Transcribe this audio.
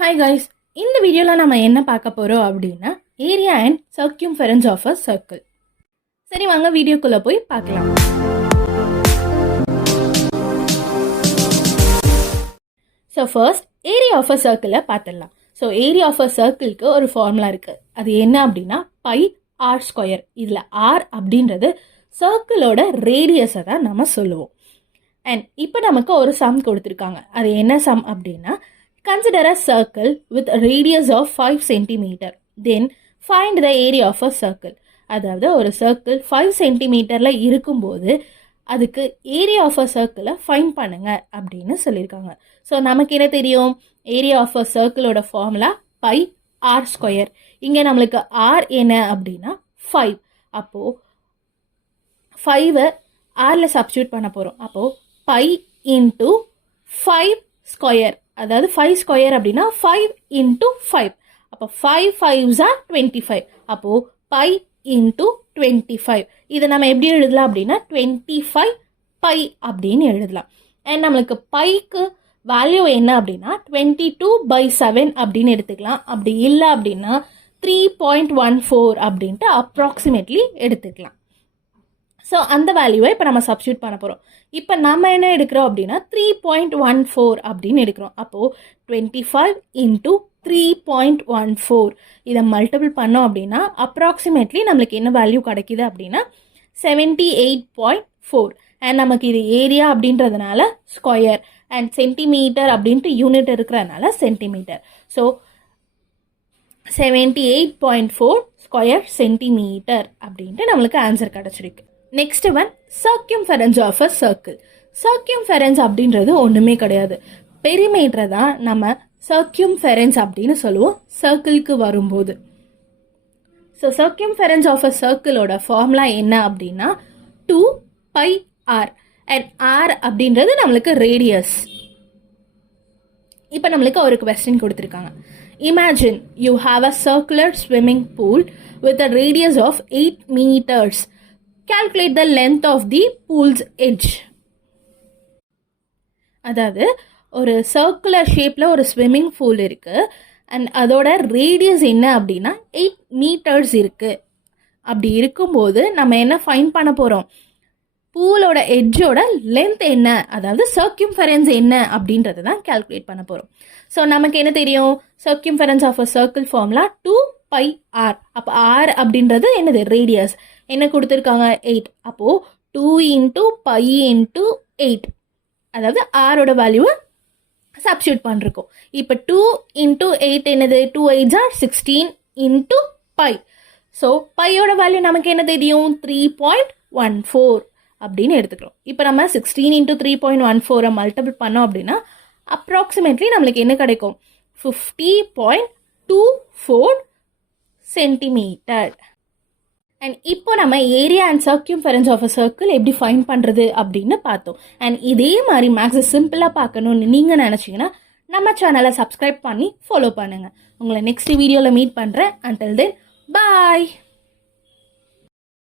Hi guys, இந்த வீடியோவில் நம்ம என்ன பார்க்க போகிறோம் அப்படின்னா area and circumference of a circle. சரி வாங்க வீடியோக்குள்ளே போய் பார்க்கலாம். So first area of a சர்க்கிளை பார்த்துடலாம். ஸோ ஏரியா ஆஃப் அ சர்க்கிளுக்கு ஒரு ஃபார்முலா இருக்குது. அது என்ன அப்படின்னா பை ஆர் ஸ்கொயர். இதில் ஆர் அப்படின்றது சர்க்கிளோட ரேடியஸை தான் நம்ம சொல்லுவோம். அண்ட் இப்போ நமக்கு ஒரு சம் கொடுத்துருக்காங்க. அது என்ன சம் அப்படின்னா consider a circle with a radius of 5 cm. Then find the area of a circle. அதாவது ஒரு சர்க்கிள் 5 சென்டிமீட்டரில் இருக்கும்போது அதுக்கு ஏரியா ஆஃப் அ சர்க்கிளை ஃபைண்ட் பண்ணுங்க அப்படின்னு சொல்லியிருக்காங்க. ஸோ நமக்கு என்ன தெரியும்? ஏரியா ஆஃப் அ சர்க்கிளோட ஃபார்முலா பை ஆர் ஸ்கொயர். இங்கே நம்மளுக்கு ஆர் என்ன அப்படின்னா 5. அப்போது 5 ஆரில் சப்ஸ்டியூட் பண்ண போகிறோம். அப்போது பை இன்ட்டு 5 ஸ்கொயர். அதாவது 5 ஸ்கொயர் அப்படின்னா 5 இன்ட்டு 5. அப்போ 5 5s are 25. அப்போது பை இன்ட்டு 25. இதை நம்ம எப்படி எழுதலாம் அப்படின்னா 25 பை அப்படின்னு எழுதலாம். அண்ட் நம்மளுக்கு பைக்கு வேல்யூ என்ன அப்படின்னா 22/7 அப்படின்னு எடுத்துக்கலாம். அப்படி இல்லை அப்படின்னா 3.14 அப்படின்ட்டு அப்ராக்சிமேட்லி எடுத்துக்கலாம். ஸோ அந்த வேல்யூவை இப்போ நம்ம சப்ஸ்டியூட் பண்ண போகிறோம். இப்போ நம்ம என்ன எடுக்கிறோம் அப்படின்னா 3.14 அப்படின்னு எடுக்கிறோம். அப்போது 25 இன்ட்டு 3.14 இதை மல்டிபிள் பண்ணோம் அப்படின்னா அப்ராக்சிமேட்லி நம்மளுக்கு என்ன வேல்யூ கிடைக்கிது அப்படின்னா 78.4. அண்ட் நமக்கு இது ஏரியா அப்படின்றதுனால ஸ்கொயர் அண்ட் சென்டிமீட்டர் அப்படின்ட்டு யூனிட் இருக்கிறதுனால சென்டிமீட்டர். ஸோ 78.4 ஸ்கொயர் சென்டிமீட்டர் அப்படின்ட்டு நம்மளுக்கு ஆன்சர் கிடச்சிருக்கு. Next one circumference of a circle. Circumference அப்படின்றது ஒன்றுமே கிடையாது. பெரிமீட்டரை தான் நம்ம சர்க்கியூம்ஃபெரன்ஸ் அப்படின்னு சொல்லுவோம் சர்க்கிளுக்கு வரும்போது. ஸோ சர்க்கியூம்ஃபெரன்ஸ் ஆஃப் அ சர்க்கிளோட ஃபார்முலா என்ன அப்படின்னா 2πr. அண்ட் ஆர் அப்படின்றது நம்மளுக்கு ரேடியஸ். இப்போ நம்மளுக்கு ஒரு கொஸ்டின் கொடுத்துருக்காங்க. Imagine you have a circular swimming pool with a radius of 8 meters. Calculate the length of the pool's edge. அதாவது ஒரு சர்க்குலர் ஷேப்பில் ஒரு ஸ்விம்மிங் பூல் இருக்குது. அண்ட் அதோட ரேடியஸ் என்ன அப்படின்னா 8 meters இருக்குது. அப்படி இருக்கும்போது நம்ம என்ன ஃபைண்ட் பண்ண போகிறோம்? பூலோட எட்ஜோட லென்த் என்ன, அதாவது சர்க்கியூம்ஃபெரன்ஸ் என்ன அப்படின்றத தான் கால்குலேட் பண்ண போகிறோம். ஸோ நமக்கு என்ன தெரியும்? Circumference of a circle formula 2πr. அப்போ ஆர் அப்படின்றது என்னது? ரேடியஸ். என்ன கொடுத்துருக்காங்க? 8. அப்போது 2 இன்ட்டு பை இன்ட்டு 8, அதாவது ஆரோட வேல்யூவை சப்ஸ்டியூட் பண்ணிருக்கோம். இப்போ 2 இன்ட்டு 8 என்னது? 2 8s are 16 into pi. So பையோட வேல்யூ நமக்கு என்ன தெரியும்? 3.14 அப்படின்னு எடுத்துக்கிறோம். இப்போ நம்ம 16 இன்ட்டு 3.14 மல்டிபிள் பண்ணோம் அப்படின்னா அப்ராக்சிமேட்லி நம்மளுக்கு என்ன கிடைக்கும்? 50.24 சென்டிமீட்டர். அண்ட் இப்போ நம்ம area and circumference of a circle எப்படி ஃபைண்ட் பண்ணுறது அப்படின்னு பார்த்தோம். அண்ட் இதே மாதிரி மேக்ஸை சிம்பிளாக பார்க்கணுன்னு நீங்கள் நினச்சிங்கன்னா நம்ம சேனலை சப்ஸ்கிரைப் பண்ணி ஃபாலோ பண்ணுங்கள். உங்களை நெக்ஸ்ட் வீடியோவில் மீட் பண்ணுறேன். அன்டில் தென் பாய்.